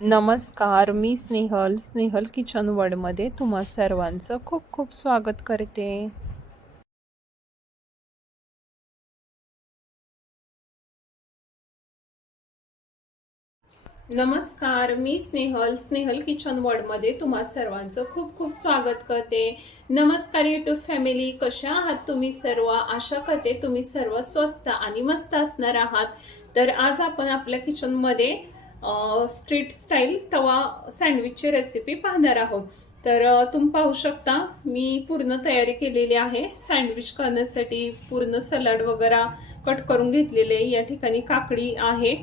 नमस्कार मी स्नेहल स्नेहल किचन वर्डमध्ये तुम्हा सर्वांचं खूप खूप स्वागत करते. नमस्कार मी स्नेहल स्नेहल किचन वर्डमध्ये तुम्हा सर्वांचं खूप खूप स्वागत करते. नमस्कार युट्यूब फॅमिली कशा आहात तुम्ही सर्व? आशा करते तुम्ही सर्व स्वस्त आणि मस्त असणार आहात. तर आज आपण आपल्या किचनमध्ये स्ट्रीट स्टाईल तवा सँडविचची रेसिपी पाहणार आहोत. तर तुम्ही पाहू शकता मी पूर्ण तयारी केलेली आहे. सँडविच करण्यासाठी पूर्ण सलाड वगैरे कट करून घेतलेले. या ठिकाणी काकडी आहे.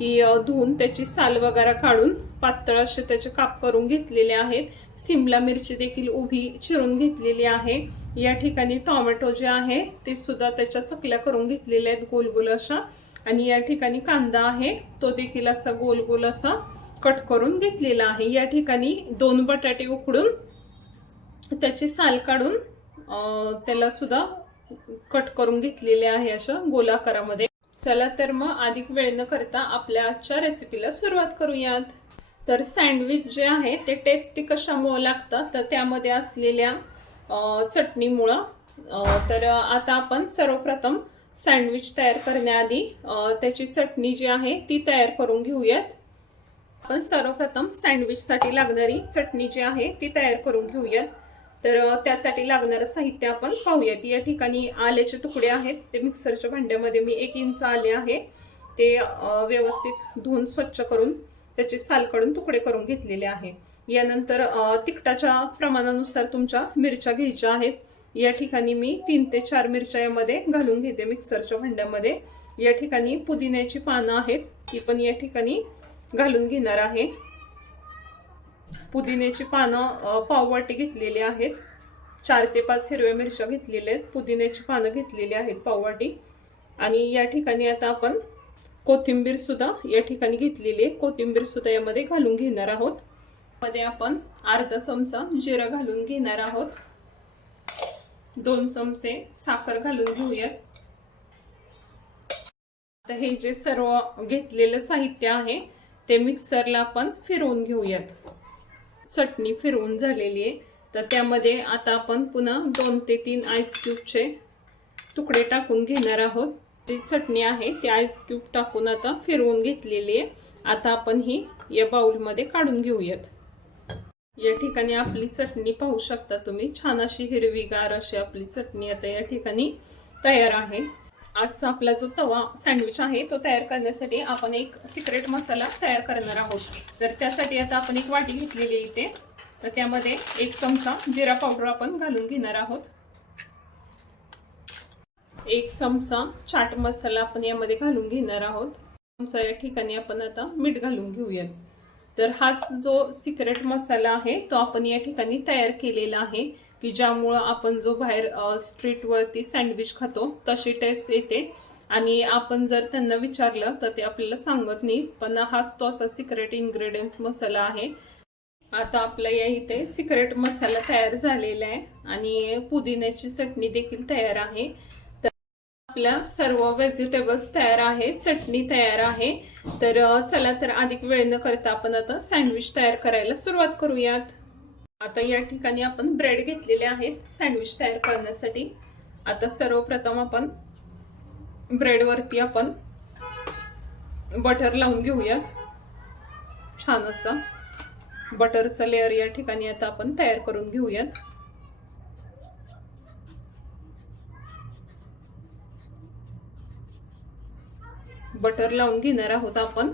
ती धुवून त्याची साल वगैरे काढून पातळ असे त्याचे काप करून घेतलेले आहेत. सिमला मिरची देखील उभी चिरून घेतलेली आहे. या ठिकाणी टोमॅटो जे आहे ते सुद्धा त्याच्या चकल्या करून घेतलेल्या आहेत गोल गोल अशा. आणि या ठिकाणी कांदा आहे तो देखील असा गोल गोल असा कट करून घेतलेला आहे. या ठिकाणी दोन बटाटे उकडून त्याची साल काढून त्याला सुद्धा कट करून घेतलेले आहे अशा गोलाकारामध्ये. चला तर मग अधिक वेळ न करता आपल्या आजच्या रेसिपीला सुरुवात करूयात. तर सँडविच जे आहे ते टेस्टी कशामुळं लागतं? तर त्यामध्ये असलेल्या चटणीमुळं. तर आता आपण सर्वप्रथम सँडविच तयार करण्याआधी त्याची चटणी जी आहे ती तयार करून घेऊयात. आपण सर्वप्रथम सँडविचसाठी लागणारी चटणी जी आहे ती तयार करून घेऊयात. तर त्यासाठी लागणारं साहित्य आपण पाहूयात. या ठिकाणी आल्याचे तुकडे आहेत. ते मिक्सरच्या भांड्यामध्ये मी एक इंच आले आहे. ते व्यवस्थित धुवून स्वच्छ करून त्याचे साल काढून तुकडे करून घेतलेले आहे. यानंतर तिखटाच्या प्रमाणानुसार तुमच्या मिरच्या घ्यायच्या आहेत. या ठिकाणी मी तीन ते चार मिरच्या यामध्ये घालून घेते मिक्सरच्या भांड्यामध्ये. या ठिकाणी पुदिन्याची पानं आहेत. ती पण या ठिकाणी घालून घेणार आहे. पुदिन्याची पानं पाववाटी घेतलेली आहेत. चार ते पाच हिरव्या मिरच्या घेतलेल्या आहेत. पुदिन्याची पानं घेतलेली आहेत पाववाटी. आणि या ठिकाणी आता आपण कोथिंबीर सुद्धा या ठिकाणी घेतलेली आहे. कोथिंबीर सुद्धा यामध्ये घालून घेणार आहोत. मध्ये आपण अर्धा चमचा जिरं घालून घेणार आहोत. दोन चमचे साखर घालून घेऊयात. आता हे जे सर्व घेतलेलं साहित्य आहे ते मिक्सरला आपण फिरवून घेऊयात. चटणी फिरवून झालेली आहे. तर त्यामध्ये आता आपण पुन्हा दोन ते तीन आईस क्यूबचे तुकडे टाकून घेणार आहोत. जी चटणी आहे ती आईस क्यूब टाकून आता फिरवून घेतलेली आहे. आता आपण ही या बाउलमध्ये काढून घेऊयात. या ठिकाणी आपली चटणी पाहू शकता तुम्ही. छान अशी हिरवीगार अशी आपली चटणी आता या ठिकाणी तयार आहे. आजचा आपला जो तवा सँडविच आहे तो तयार करण्यासाठी आपण एक सिक्रेट मसाला तयार करणार आहोत. तर त्यासाठी आता आपण एक वाटी घेतलेली आहे इथे. तर त्यामध्ये एक चमचा जिरा पावडर आपण घालून घेणार आहोत. एक चमचा चाट मसाला आपण यामध्ये घालून घेणार आहोत. चमचा या ठिकाणी आपण आता मीठ घालून घेऊयात. तर हाच जो सिक्रेट मसाला आहे तो आपण या ठिकाणी तयार केलेला आहे की ज्यामुळं आपण जो बाहेर स्ट्रीटवरती सँडविच खातो तशी टेस्ट येते. आणि आपण जर त्यांना विचारलं तर ते आपल्याला सांगत नाही पण हाच तो असा सिक्रेट इन्ग्रेडियंट्स मसाला आहे. आता आपल्या या इथे सिक्रेट मसाला तयार झालेला आहे. आणि पुदिन्याची चटणी देखील तयार आहे. आपलं आपल्या सर्व व्हेजिटेबल्स तयार आहेत चटणी तयार आहे. तर चला तर अधिक वेळ न करता आपण आता सँडविच तयार करायला सुरुवात करूयात. आता या ठिकाणी आपण ब्रेड घेतलेले आहेत सँडविच तयार करण्यासाठी. आता सर्वप्रथम आपण ब्रेडवरती आपण बटर लावून घेऊयात. छान असा. बटरचं लेअर या ठिकाणी आता आपण तयार करून घेऊयात. बटर लावून घेणार आहोत आपण.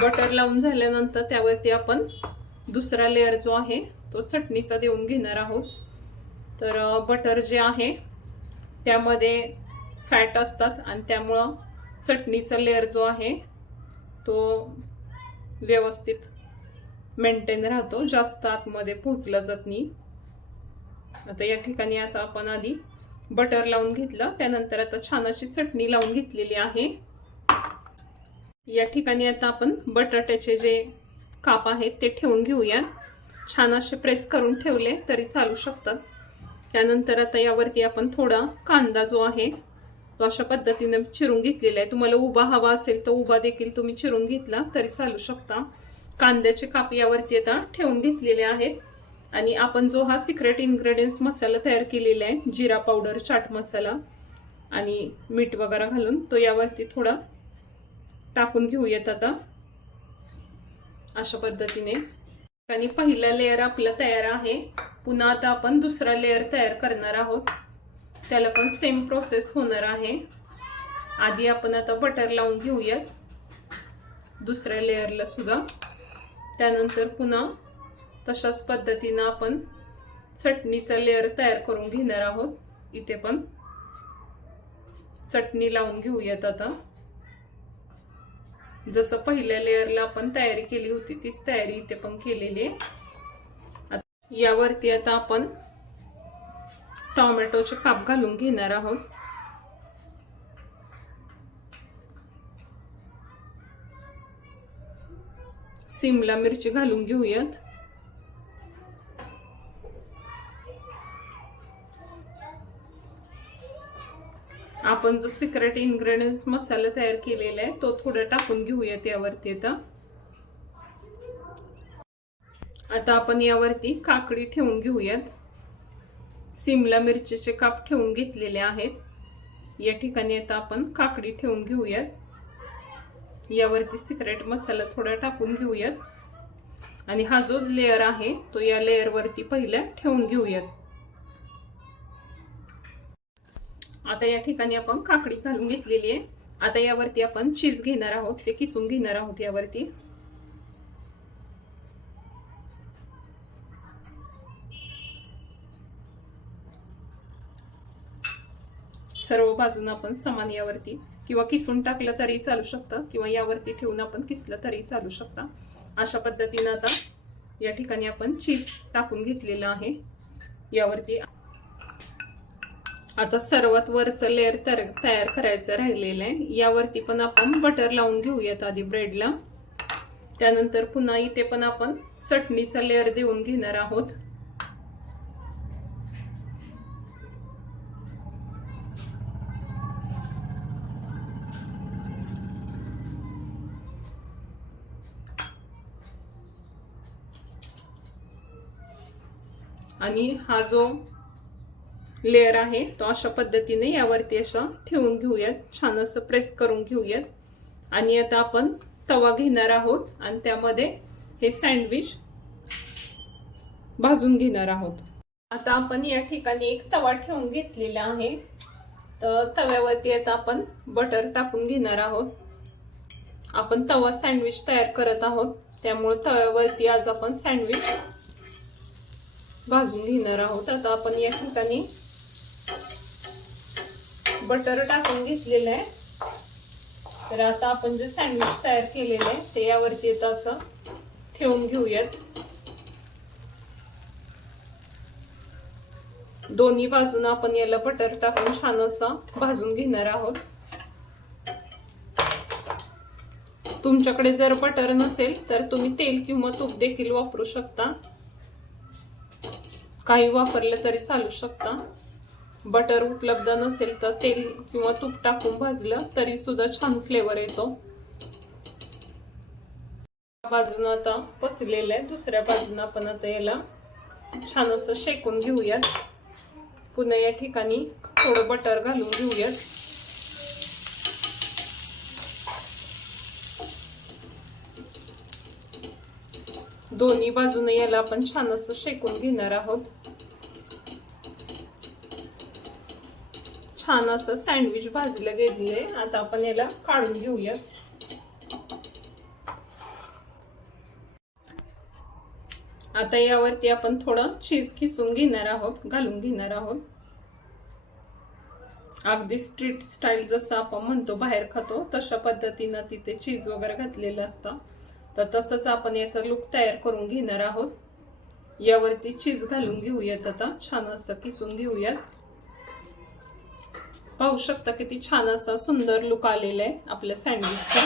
बटर लावून झाल्यानंतर त्यावरती आपण दुसरा लेअर जो आहे तो चटणीचा देऊन घेणार आहोत. तर बटर जे आहे त्यामध्ये फॅट असतात आणि त्यामुळं चटणीचा लेअर जो आहे तो व्यवस्थित मेंटेन राहतो. जास्त आतमध्ये पोचला जात नाही. आता या ठिकाणी आता आपण आधी बटर लावून घेतलं. त्यानंतर आता छान अशी चटणी लावून घेतलेली आहे. या ठिकाणी आता आपण बटाट्याचे जे काप आहेत ते ठेवून घेऊयात. छान असे प्रेस करून ठेवले तरी चालू शकतात. त्यानंतर आता यावरती आपण थोडा कांदा जो आहे तो अशा पद्धतीने चिरून घेतलेला आहे. तुम्हाला उभा हवा असेल तर उभा देखील तुम्ही चिरून घेतला तरी चालू शकता. कांद्याचे काप यावरती आता ठेवून घेतलेले आहेत. आणि आपण जो हा सिक्रेट इन्ग्रेडियंट्स मसाला तयार केलेला आहे जिरा पावडर चाट मसाला आणि मीठ वगैरे घालून तो यावरती थोडा टाकून घेऊयात आता. अशा पद्धतीने. आणि पहिला लेअर आपला तयार आहे. पुन्हा आता आपण दुसरा लेअर तयार करणार आहोत. त्याला पण सेम प्रोसेस होणार आहे. आधी आपण आता बटर लावून घेऊयात. दुसऱ्या लेअरला सुद्धा. त्यानंतर पुन्हा तशाच पद्धतीनं आपण चटणीचा लेअर तयार करून घेणार आहोत. इथे पण. चटणी लावून घेऊयात आता. जसं पहिल्या लेअरला आपण तयारी केली होती तीच तयारी इथे पण केलेली आहे. यावरती आता आपण टोमॅटोचे काप घालून घेणार आहोत. सिमला मिरची घालून घेऊयात. आपण जो सिक्रेट इन्ग्रेडियंट्स मसाला तयार केलेला आहे तो थोडा टाकून घेऊयात यावरती आता. आता आपण यावरती काकडी ठेवून घेऊयात. सिमला मिरचीचे काप ठेवून घेतलेले आहेत. या ठिकाणी आता आपण काकडी ठेवून घेऊयात. यावरती सिक्रेट मसाला थोडा टाकून घेऊयात. आणि हा जो लेअर आहे तो या लेअरवरती पहिल्या ठेवून घेऊयात. आता या ठिकाणी आपण काकडी घालून घेतलेली आहे. आता यावरती आपण चीज घेणार आहोत. ते किसून घेणार आहोत यावरती. सर्व बाजून आपण समान यावरती. किंवा किसून टाकलं तरी चालू शकतं. किंवा यावरती ठेवून आपण किसलं तरी चालू शकता. अशा पद्धतीनं आता या ठिकाणी आपण चीज टाकून घेतलेलं आहे. यावरती आता सर्वात वरचं लेअर तयार करायचं राहिलेलं आहे. यावरती पण आपण बटर लावून घेऊयात आधी ब्रेडला त्यानंतर पुन्हा इथे पण आपण चटणीचा लेअर देऊन घेणार आहोत. आणि हा जो लेअर आहे. तो अशा पद्धतीने यावरती अशा ठेवून घेऊयात. छान असं प्रेस करून घेऊयात. आणि आता आपण तवा घेणार आहोत आणि त्यामध्ये हे सँडविच भाजून घेणार आहोत. आता आपण या ठिकाणी एक तवा ठेवून घेतलेला आहे. तर तव्यावरती आता आपण बटर टाकून घेणार आहोत. आपण तवा सँडविच तयार करत आहोत. त्यामुळे तव्यावरती आज आपण सँडविच भाजून घेणार आहोत. आता आपण या ठिकाणी बटर टाकून घेतलेलं आहे. तर आता आपण जे सँडविच तयार केलेलं आहे ते यावरती येतं असं ठेवून घेऊयात. दोन्ही बाजून आपण याला बटर टाकून छान असं भाजून घेणार आहोत. तुमच्याकडे जर बटर नसेल तर तुम्ही तेल किंवा तूप देखील वापरू शकता. काही वापरलं तरी चालू शकता. बटर उपलब्ध नसेल तर तेल किंवा तूप टाकून भाजलं तरी सुद्धा छान फ्लेवर येतो. बाजून आता पसलेलं आहे. दुसऱ्या बाजून आपण आता याला छान असं शेकून घेऊयात. पुन्हा या ठिकाणी थोडं बटर घालून घेऊयात. दोन्ही बाजूने याला आपण छान असं शेकून घेणार आहोत. छान असं सँडविच भाजलं गेलेलं आहे आता आपण याला काढून घेऊया. आता यावरती आपण थोडं चीज किसून घेणार आहोत घालून घेणार आहोत. अगदी स्ट्रीट स्टाईल जसं आपण म्हणतो बाहेर खातो तशा पद्धतीनं तिथे चीज वगैरे घातलेलं असतं. तर तसंच आपण याचा लुक तयार करून घेणार आहोत. यावरती चीज घालून घेऊयात आता. छान असं किसून घेऊयात. पाहू शकता किती छान असा सुंदर लुक आलेला आहे आपल्या सँडविचचा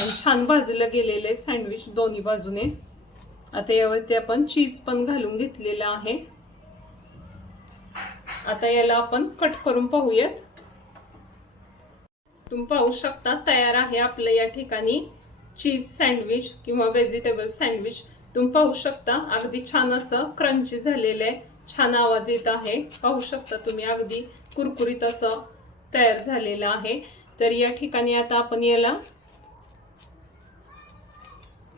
आणि छान भाजलं गेलेलं आहे सँडविच दोन्ही बाजूने. आता यावरती आपण चीज पण घालून घेतलेलं आहे. आता याला आपण कट करून पाहूयात. तुम्ही पाहू शकता तयार आहे आपलं या ठिकाणी चीज सँडविच किंवा व्हेजिटेबल सँडविच तुम्ही पाहू शकता अगदी छान असं क्रंची झालेलं आहे. छान आवाज येत आहे. पाहू शकता तुम्ही अगदी कुरकुरीत असं तयार झालेलं आहे. तर या ठिकाणी आता आपण याला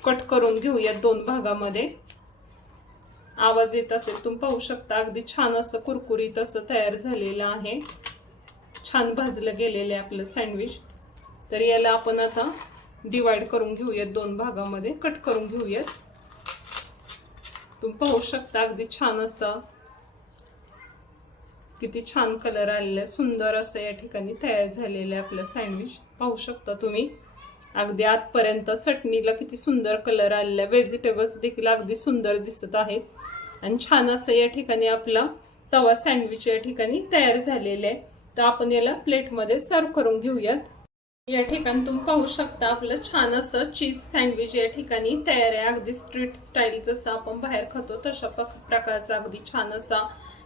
कट करून घेऊया दोन भागामध्ये. आवाज येत असेल तुम्ही पाहू शकता अगदी छान असं कुरकुरीत असं तयार झालेलं आहे. छान भाजलं गेलेलं आहे आपलं सँडविच. तर याला आपण आता डिवाइड करून घेऊयात दोन भागामध्ये कट करून घेऊयात. तुम्ही पाहू शकता अगदी छान असं किती छान कलर आलेला आहे सुंदर असं या ठिकाणी तयार झालेलं आहे आपलं सँडविच पाहू शकता तुम्ही. अगदी आतपर्यंत चटणीला किती सुंदर कलर आलेला आहे. व्हेजिटेबल्स देखील अगदी सुंदर दिसत आहेत. आणि छान असं या ठिकाणी आपला तवा सँडविच या ठिकाणी तयार झालेलं आहे. तर आपण याला प्लेटमध्ये सर्व करून घेऊयात. या ठिकाणी तुम्ही पाहू शकता आपलं छान असं चीज सँडविच या ठिकाणी तयार आहे. अगदी स्ट्रीट स्टाईल जसं आपण बाहेर खातो तशा प्रकारचा अगदी छान असा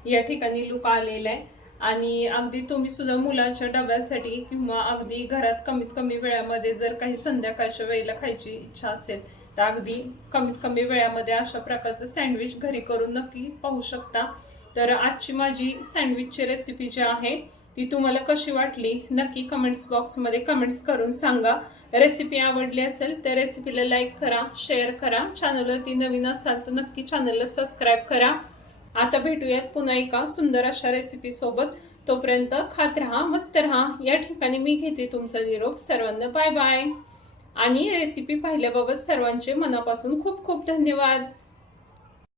या ठिकाणी लुक आलेला आहे. आणि अगदी तुम्ही सुद्धा मुलांच्या डब्यासाठी किंवा अगदी घरात कमीत कमी वेळामध्ये जर काही संध्याकाळच्या वेळेला खायची इच्छा असेल तर अगदी कमीत कमी वेळामध्ये अशा प्रकारचं सँडविच घरी करून नक्की पाहू शकता. तर आजची माझी सँडविचची रेसिपी जी आहे ती तुम्हाला कशी वाटली नक्की कमेंट्स बॉक्समध्ये कमेंट्स करून सांगा. रेसिपी आवडली असेल तर रेसिपीला लाईक करा शेअर करा. चॅनलवरती नवीन असाल तर नक्की चॅनलला सबस्क्राईब करा. आता भेटूयात पुन्हा एका सुंदर अशा रेसिपी सोबत. तोपर्यंत खात राहा मस्त राहा. या ठिकाणी मी घेते तुमचा निरोप. सर्वांना बाय बाय आणि रेसिपी पाहिल्याबाबत सर्वांचे मनापासून खूप खूप धन्यवाद.